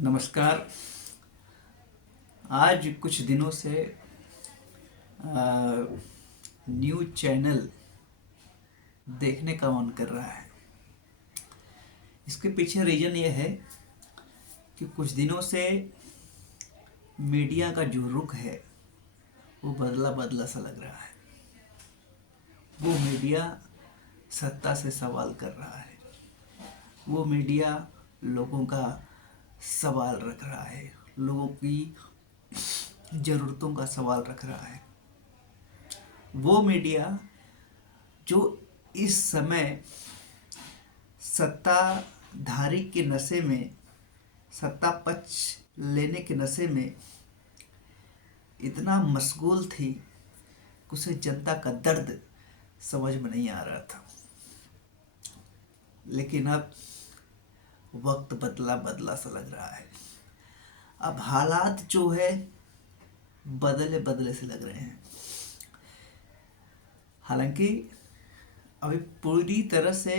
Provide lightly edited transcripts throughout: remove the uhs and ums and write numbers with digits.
नमस्कार। आज कुछ दिनों से न्यूज़ चैनल देखने का मन कर रहा है। इसके पीछे रीज़न ये है कि कुछ दिनों से मीडिया का जो रुख है वो बदला बदला सा लग रहा है। वो मीडिया सत्ता से सवाल कर रहा है। वो मीडिया लोगों का सवाल रख रहा है, लोगों की ज़रूरतों का सवाल रख रहा है। वो मीडिया जो इस समय सत्ताधारी के नशे में, सत्ता पक्ष लेने के नशे में इतना मशगूल थी कि उसे जनता का दर्द समझ में नहीं आ रहा था। लेकिन अब वक्त बदला बदला सा लग रहा है। अब हालात जो है बदले बदले से लग रहे हैं। हालांकि अभी पूरी तरह से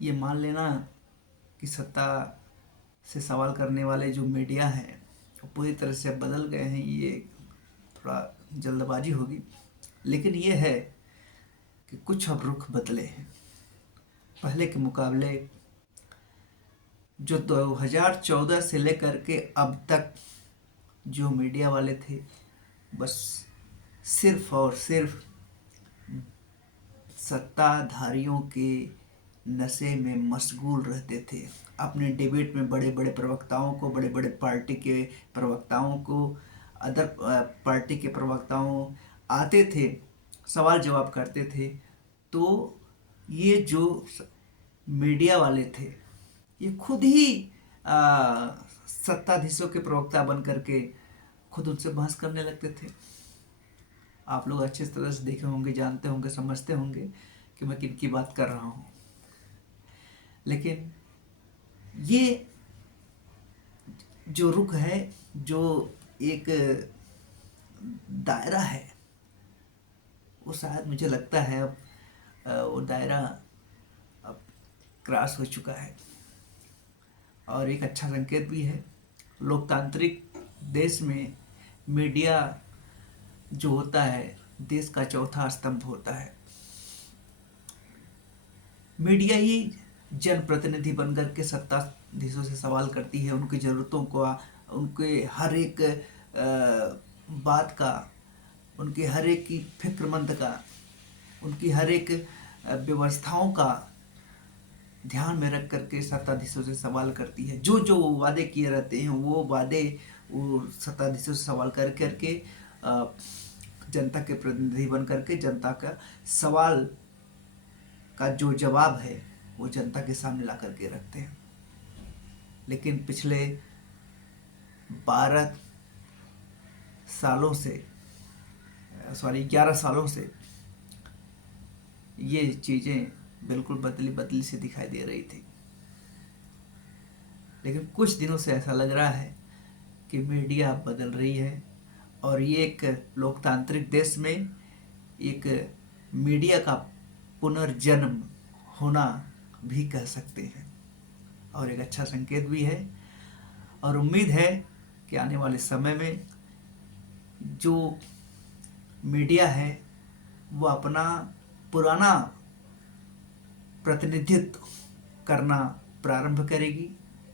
ये मान लेना कि सत्ता से सवाल करने वाले जो मीडिया हैं वो पूरी तरह से बदल गए हैं, ये थोड़ा जल्दबाजी होगी। लेकिन ये है कि कुछ अब रुख बदले हैं। पहले के मुकाबले जो 2014 से लेकर के अब तक जो मीडिया वाले थे, बस सिर्फ और सिर्फ सत्ताधारियों के नशे में मशगूल रहते थे। अपने डिबेट में बड़े बड़े प्रवक्ताओं को, बड़े बड़े पार्टी के प्रवक्ताओं को, अदर पार्टी के प्रवक्ताओं आते थे, सवाल जवाब करते थे। तो ये जो मीडिया वाले थे ये खुद ही सत्ताधीशों के प्रवक्ता बन करके खुद उनसे बहस करने लगते थे। आप लोग अच्छे तरह से देखे होंगे, जानते होंगे, समझते होंगे कि मैं किन की बात कर रहा हूँ। लेकिन ये जो रुख है, जो एक दायरा है, वो शायद मुझे लगता है अब वो दायरा अब क्रॉस हो चुका है। और एक अच्छा संकेत भी है। लोकतांत्रिक देश में मीडिया जो होता है देश का चौथा स्तंभ होता है। मीडिया ही जनप्रतिनिधि बनकर के सत्ताधीशों से सवाल करती है, उनकी ज़रूरतों को, उनके हर एक बात का, उनके हर एक की फिक्रमंद का, उनकी हर एक व्यवस्थाओं का ध्यान में रख करके सत्ताधीशों से सवाल करती है। जो जो वादे किए रहते हैं वो वादे वो सत्ताधीशों से सवाल कर करके जनता के प्रतिनिधि बन करके जनता का सवाल का जो जवाब है वो जनता के सामने ला करके रखते हैं। लेकिन पिछले 12 सालों से 11 सालों से ये चीज़ें बिल्कुल बदली बदली से दिखाई दे रही थी। लेकिन कुछ दिनों से ऐसा लग रहा है कि मीडिया बदल रही है। और ये एक लोकतांत्रिक देश में एक मीडिया का पुनर्जन्म होना भी कह सकते हैं। और एक अच्छा संकेत भी है। और उम्मीद है कि आने वाले समय में जो मीडिया है वो अपना पुराना प्रतिनिधित्व करना प्रारंभ करेगी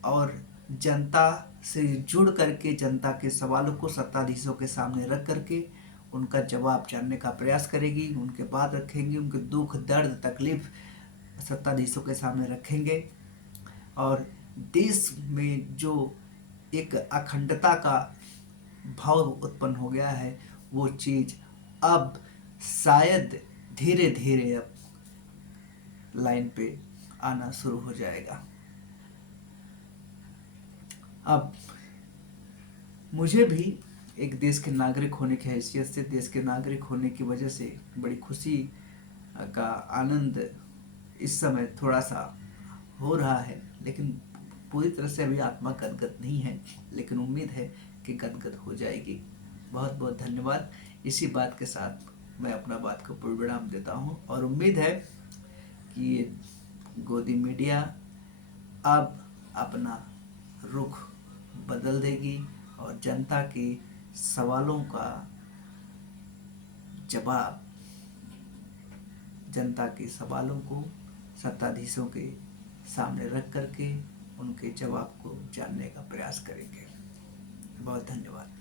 और जनता से जुड़ करके जनता के सवालों को सत्ताधीशों के सामने रख करके उनका जवाब जानने का प्रयास करेगी, उनके बात रखेंगी, उनके दुख दर्द तकलीफ सत्ताधीशों के सामने रखेंगे। और देश में जो एक अखंडता का भाव उत्पन्न हो गया है वो चीज़ अब शायद धीरे धीरे अब लाइन पे आना शुरू हो जाएगा। अब मुझे भी एक देश के नागरिक होने की हैसियत से, देश के नागरिक होने की वजह से बड़ी खुशी का आनंद इस समय थोड़ा सा हो रहा है। लेकिन पूरी तरह से अभी आत्मा गदगद नहीं है, लेकिन उम्मीद है कि गदगद हो जाएगी। बहुत बहुत धन्यवाद। इसी बात के साथ मैं अपना बात को पूर्णविराम देता हूँ और उम्मीद है कि ये गोदी मीडिया अब अपना रुख बदल देगी और जनता के सवालों का जवाब, जनता के सवालों को सत्ताधीशों के सामने रख करके उनके जवाब को जानने का प्रयास करेंगे। बहुत धन्यवाद।